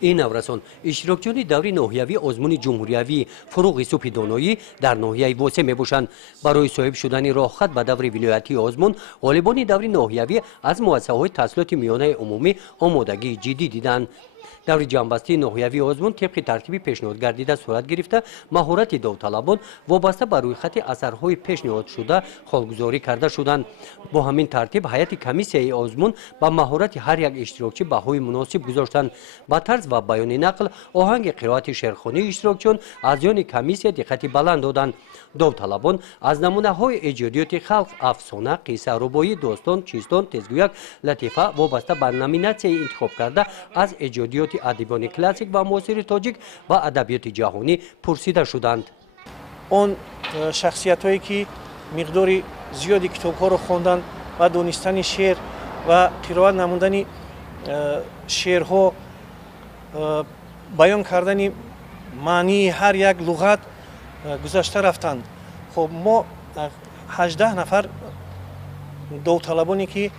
این نورسان اشتراکچیانی دوری ناحیوی آزمون جمهوریوی فروغ سپیدانویی در ناحیه واسه میباشند. برای صاحب شدن راهخط به دور ولایتی آزمون غالبان دوری ناحیوی از مؤسسه‌های تحصیلات میانه عمومی آمادگی جدی دیدند. دوری جنبسته ناحیوی آزمون طبق ترتیبی پیشنهاد گردیده صورت گرفته مهارت داوطلبان وابسته به روی خط اثرهای پیشنهاد شده حالگذاری کرده شدند. با همین ترتیب هیئت کمیسیای آزمون با مهارت هر یک اشتراکچی بهای مناسب گذاشتند. با طرز و بیان نقل آهنگ قرائت شعرخوانی اشتراکچیان از جان کمیسیه دقت بلند دادند. داوطلبان از نمونه های ایجادیات خلق، افسانه، قصه، ربایی، داستان، چیستان، تزگویک، لطیفه وابسته به نامیناسیای انتخاب کرده از ایجادیات ادیبان کلاسیک و معاصر تاجیک و ادبیات جهانی پرسیده شدند. اون شخصیت هایی که مقدار زیادی کتاب ها رو خواندن و دانستن شعر و قرائت نمودن شعرها، بیان کردن معنی هر یک لغت گذشته رفتند. خب ما 18 نفر داوطلبانی که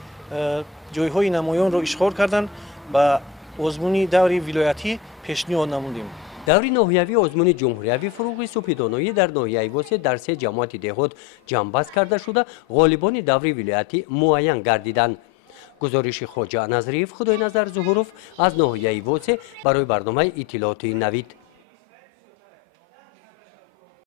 جایهای نمایان رو اشغال کردند به آزمون دوری ولایتی پیشنهاد نمودیم. دوری ناحیوی آزمون جمهوریوی فروغ سپیدانویی در ناحیه واسه در 3 جماعت دهات جنبست کرده شده غالبان دوری ولایتی معین گردیدند. گزارش خواجه نظریف خدای نظر ظهوروف از ناحیه واسه برای برنامه اطلاعاتی نوید.